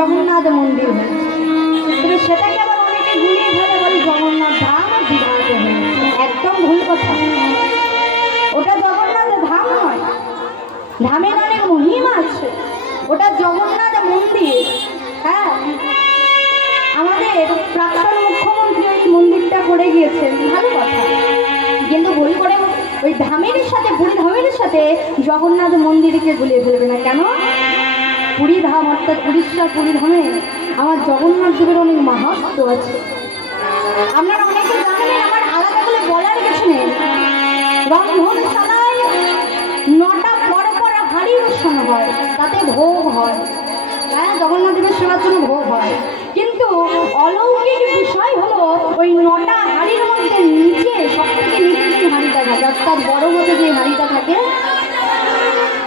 জগন্নাথ মন্দির হয়েছে, তবে সেটাকে আবার অনেকে গুলিয়ে ফেলে বলে জগন্নাথ ধাম আর দীঘাতে হয়েছে। একদম ভুল কথা। ওটা জগন্নাথ ধাম নয়, ধামের অনেক মহিমা আছে, ওটা জগন্নাথ মন্দির। হ্যাঁ, আমাদের প্রাক্তন মুখ্যমন্ত্রী ওই মন্দিরটা করে গিয়েছেন, ভালো কথা, কিন্তু ভুল করে ওই ধামের সাথে, পুরী ধামের সাথে জগন্নাথ মন্দিরকে গুলিয়ে ফেলবে না। কেন? পুরী ধাম অর্থাৎ উড়িষ্যা পুরী ধামে আমার জগন্নাথ দেবের অনেক মাহাত্ম্য আছে। আপনারা অনেকে জানেন, আমার আলাদা করে বলার কিছু নেই। রন্ধনশালায় 9টা পর হাঁড়ি বসানো হয়, তাতে ভোগ হয়। হ্যাঁ, জগন্নাথ দেবের সেবার জন্য ভোগ হয়, কিন্তু অলৌকিক বিষয় হলো ওই 9টা হাঁড়ির মধ্যে নিচে, সব থেকে নিচে যে হাঁড়িটা থাকে, অর্থাৎ বড় মতো যে হাঁড়িটা থাকে,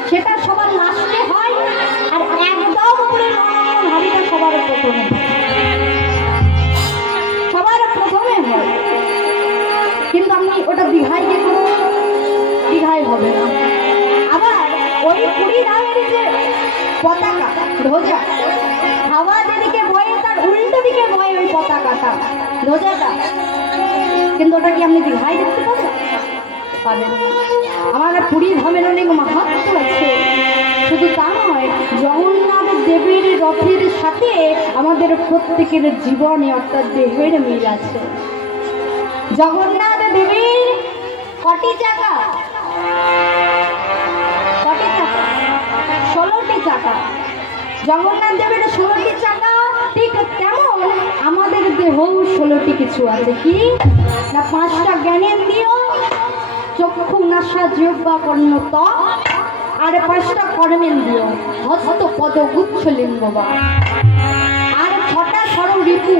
সেটা সবার লাস্টে হয়, আর একদম উপরে 9 নম্বর হাঁড়িটা সবার প্রথমে, সবার প্রথমে হয়। কিন্তু আমি ওটা দীঘায় গিয়ে করবো, দীঘায় হবে না। আবার ওই পুরী ধামের যে পতাকা, ধ্বজা, হাওয়া যেদিকে বয়ে তার উল্টো দিকে বয়ে ওই পতাকাটা, ধ্বজাটা, কিন্তু ওটা কি আপনি দীঘায় দেখতে পাবেন? পাবেন। আমার পুরী ধামের অনেক মাহাত্ম্য আছে। শুধু তা নয়, জগন্নাথ দেবের রথের সাথে আমাদের প্রত্যেকের জীবনে অর্থাৎ দেহের মিল আছে। জগন্নাথ দেবের কটি চাকা? কটি চাকা? 16টি চাকা। জগন্নাথ দেবের 16টি চাকা, ঠিক তেমন আমাদের দেহও 16টি কিছু আছে। কি না? 5টা জ্ঞানেন্দ্রিয়, চক্ষু, নাসা, জিহ্বা, কর্ণ, ত্বক, আর 5টা কর্মেন্দ্রিয়, হস্ত, পদ, গুচ্ছ, লিঙ্গ, আর 6টা ষড়রিপু,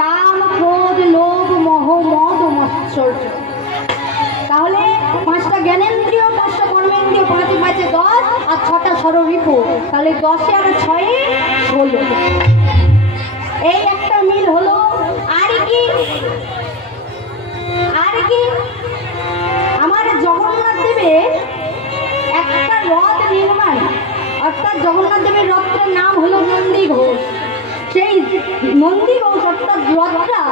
কাম, ক্রোধ, লোভ, মোহ, মদ, মৎসর্য। তাহলে 5টা জ্ঞানেন্দ্রিয়, 5টা কর্মেন্দ্রিয়, 5 5 10, আর 6টা ষড়রিপু, তাহলে 10 আর 6 16। এই একটা মিল হলো। আর কি? আর কি? আমার জগন্নাথ দেবের একটা রথ নির্মাণ, অর্থাৎ জগন্নাথ দেবের রথটার নাম হলো নন্দী ঘোষ। সেই নন্দী ঘোষ অর্থাৎ রথটা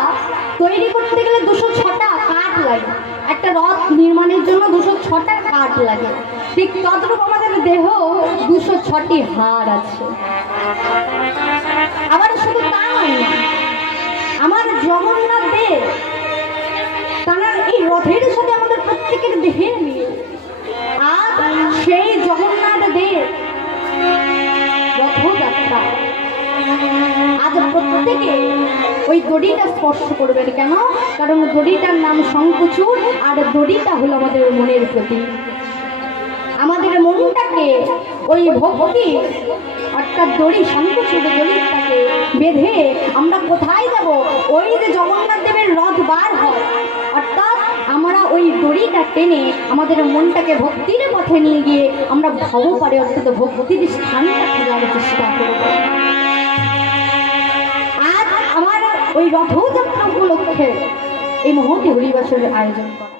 তৈরি করতে গেলে 206টা কাঠ লাগে। একটা রথ নির্মাণের জন্য 206টা কাঠ লাগে। ঠিক তদ্রূপ আমাদের দেহ 206টি হাড় আছে। আবার শুধু তা নয়, আমার জগন্নাথ দেব তার এই রথের সাথে আমাদের প্রত্যেকের দেহের মিল। আর সেই জগন্নাথ দেব রথযাত্রা আজ প্রত্যেকে ওই দড়িটা স্পর্শ করবেন। কেন? কারণ দড়িটার নাম শঙ্খচূড়, আর দড়িটা হলো আমাদের মনের প্রতীক। আমাদের মনটাকে ওই ভক্তি অর্থাৎ দড়ি, শঙ্খচূড় দড়িটাকে বেঁধে আমরা কোথায় যাব? ওই যে জগন্নাথ দেবের রথ বার হয়, অর্থাৎ আমরা ওই দড়িটা টেনে আমাদের মনটাকে ভক্তির পথে নিয়ে গিয়ে আমরা ভবপারে অর্থাৎ ভক্তির স্থানটা খোঁজার চেষ্টা করব। আজ আমার ওই রথযাত্রা উপলক্ষে এই মহতি হরিবাসরের আয়োজন করা।